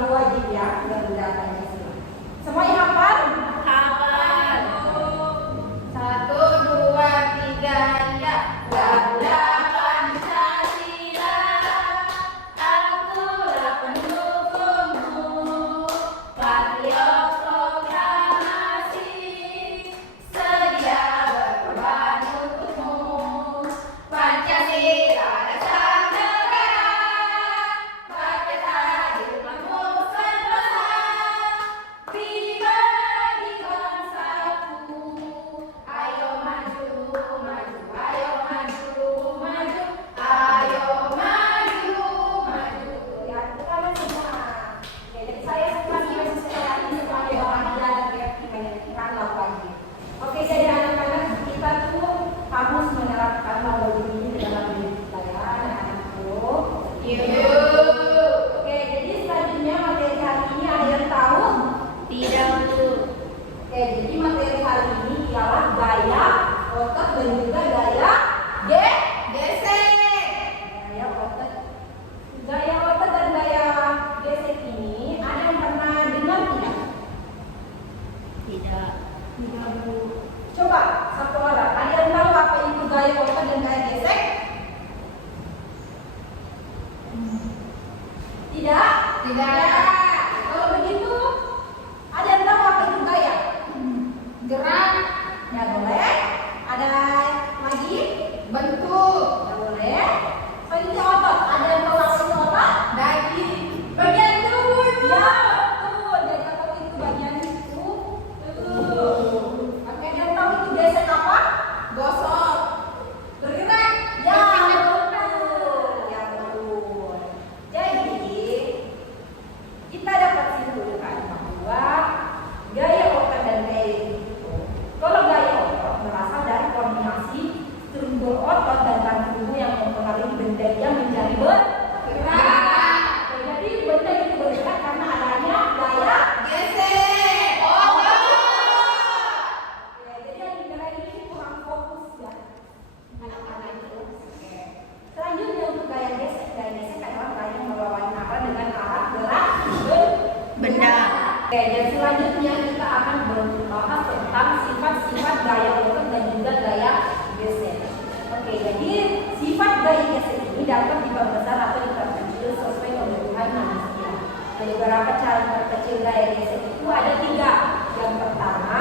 lagu wajib ya, Garuda Pancasila. Semuanya hafal? Hafal. 1, 2, 3, ya. Garuda Pancasila, akulah pendukungmu, patriot proklamasi, sedia berkorban untukmu. Pancasila dasar negara, rakyat adil makmur sentosa, berikan satu. Ayo maju, maju, ayo maju, maju, ayo maju, maju. Ya, kita semua. Oke, jadi saya semua sesuai ini sebagai orang belajar ya, kita lagu wajib. Oke, jadi anak-anak kita tuh harus menerapkan lagu ini dalam hidup kita ya, anak-anakku. Yuk. Oke, jadi selanjutnya materi hari ini ada yang tahu? Tidak, Bu. Oke, jadi materi hari ini ialah gaya otot dan juga gaya Gesek. gaya otot. Gaya otot dan gaya gesek ini ada yang pernah dengar tidak? Tidak. Tidak, Bu. Coba satu orang. Ada yang tahu apa itu gaya otot dan gaya gesek? Tidak? Tidak. Kalau begitu, ada yang tahu apa itu gaya? Gerak. Ya boleh. Ada lagi? Bentuk. Ya boleh. Selanjutnya otot. Ada yang tahu apa itu otot? Daging. Bagian tubuh. Ya betul. Jadi otot itu bagian tubuh. Oke, ada yang tahu itu gesek apa? Gosok. Bergerak. Ya Berpindah. betul. Ya betul. Jadi kita dapat simpulkan bahwa gaya otot dan gaya itu, kalau gaya otot berasal dari kombinasi struktur otot dan tangan tubuh yang mempengaruhi benda yang menjadi bergerak. Jadi benda itu bergerak karena adanya gaya. Gesek. Otot. Ya, jadi yang digerak ini kurang fokus ya anak-anak itu. Oke. Selanjutnya untuk gaya gesek adalah gaya yang melawan arah dengan arah gerak Benda. Oke, dan selanjutnya kita akan membahas tentang sifat-sifat gaya otot dan juga gaya gesek. Oke, jadi sifat gaya gesek ini dapat diperbesar atau diperkecil sesuai kebutuhan manusia. Beberapa cara memperkecil gaya gesek itu ada 3. Yang pertama,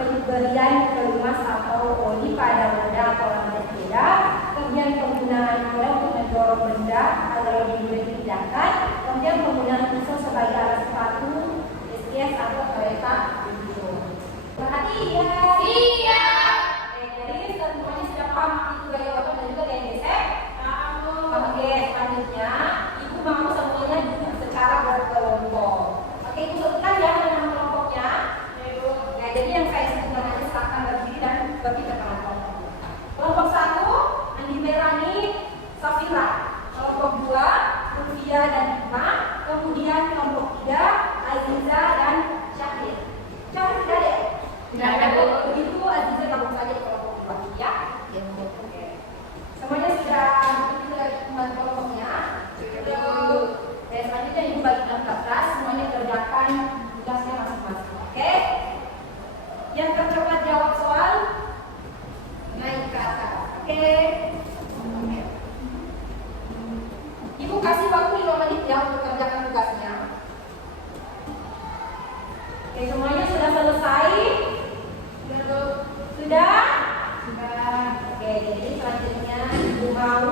pemberian pelumas atau oli pada benda atau lantai sepeda. Kemudian penggunaan roda untuk mendorong benda agar lebih mudah dipindahkan. Kemudian penggunaan pisau sebagai alat sepatu, SKS atau kereta begitu. Perhatian. Iya. Oke, jadi semuanya sudah paham itu gaya otot dan juga gaya gesek. Kamu. Oke, selanjutnya ibu mau semuanya duduk secara berkelompok. Oke, ibu sebutkan ya nama kelompoknya. Nah, jadi yang saya sebutkan nanti silakan berdiri dan pergi ke kelompok. Kelompok 1, Andi Merani, Safira. Kelompok 2, Ulfia dan Hikma. Kemudian kelompok 3, Aziza dan Syahir. Syahir tidak ada? Tidak ada, Bu. Begitu Aziza gabung saja di kelompok 2 ya. Oke. Semuanya sudah begitu dari teman kelompoknya. Dan selanjutnya ibu bagi dalam kelas, semuanya kerjakan tugasnya masing-masing. Oke? Yang tercepat jawab soal naik ke atas. Oke? Ibu kasih waktu 5 menit ya untuk kerjakan tugasnya. Oke, semuanya sudah selesai? Sudah? Oke, jadi selanjutnya ibu mau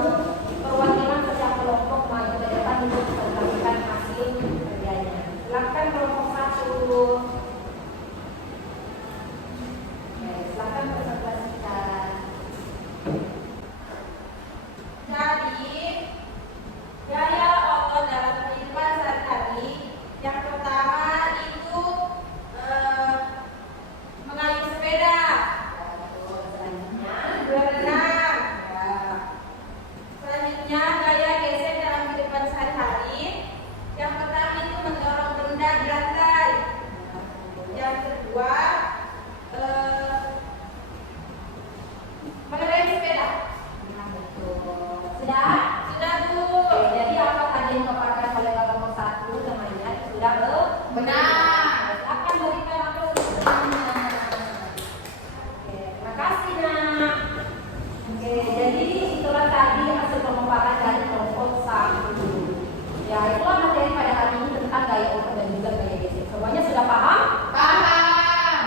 perwakilan setiap kelompok maju ke depan untuk membagikan hasil kerjanya. Silakan kelompok 1. Oke, silakan presentasikan. Jadi, gaya otot dalam kehidupan sehari-hari yang pertama itu mengayuh sepeda, Selanjutnya, berenang. Selanjutnya gaya gesek dalam kehidupan sehari-hari yang pertama itu mendorong benda di lantai. Yang kedua mengendarai sepeda. sudah? Sudah, Bu. Oke, jadi apa tadi yang dipaparkan oleh kelompok 1 namanya sudah Benar. Akan berikan aku senangnya. Oke, terima kasih nak. Oke, jadi itulah tadi hasil pemaparan dari kelompok 1. Ya, itulah materi pada hari ini tentang gaya otot dan juga gaya gesek. Semuanya sudah paham? Paham.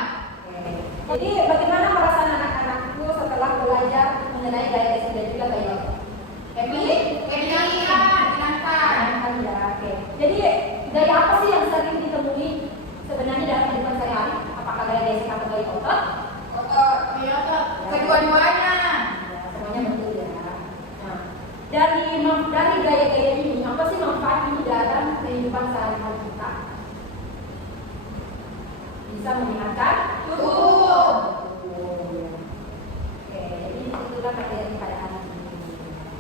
Oke. Jadi bagaimana perasaan anak-anakku setelah belajar mengenai gaya gesek dan juga gaya otot? Happy? Menyenangkan ya, oke. Jadi gaya apa sih yang sering ditemui sebenarnya dalam kehidupan sehari-hari? Apakah gaya gesek atau gaya otot? Kedua-duanya. Ya, semuanya betul ya. Nah, dari gaya-gaya ini apa sih manfaat ini dalam kehidupan sehari-hari kita? Bisa menyehatkan Tubuh. Oke, jadi itulah materi pada hari ini.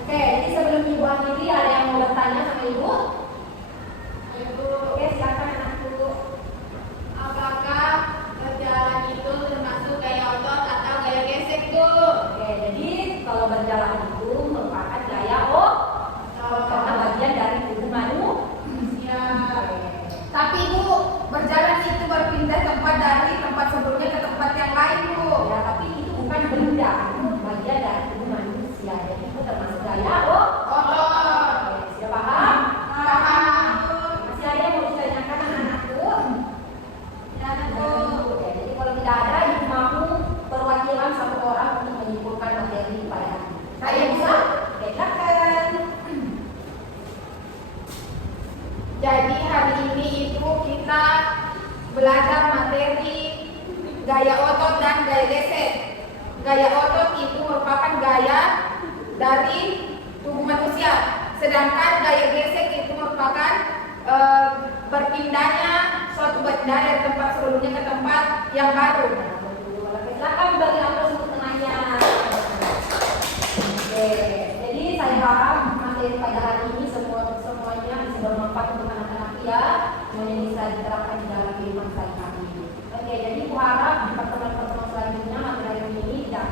Oke, jadi sebelum Ibu akhiri ada yang mau bertanya sama Ibu? Oke, silakan anakku. Apakah berjalan itu termasuk gaya otot atau gaya gesek, Bu? Oke, jadi kalau berjalan itu merupakan gaya otot karena bagian dari tubuh manusia. Tapi Bu, berjalan itu berpindah tempat dari tempat sebelumnya ke tempat yang lain, Bu. Ya, tapi itu bukan benda, itu bagian dari tubuh manusia. Jadi itu termasuk gaya otot. Oke, sudah paham? Paham. Masih ada yang mau ditanyakan anak-anakku? Ya, Bu. Oke, jadi kalau tidak ada, Ibu mau perwakilan satu orang untuk menyimpulkan materi pada hari ini. Saya bisa? Oke, silakan. Jadi hari ini itu kita belajar materi gaya otot dan gaya gesek. Gaya otot itu merupakan gaya dari tubuh manusia, sedangkan gaya gesek itu merupakan berpindahnya suatu benda dari tempat sebelumnya ke tempat yang baru. Oke, silakan bagi aku untuk tengahnya. Oke, jadi saya harap materi pada hari ini semuanya bisa bermanfaat untuk anak-anak ya, semuanya bisa diterapkan di dalam kehidupan sehari-hari. Oke, jadi aku harap di pertemuan-pertemuan selanjutnya materi ini tidak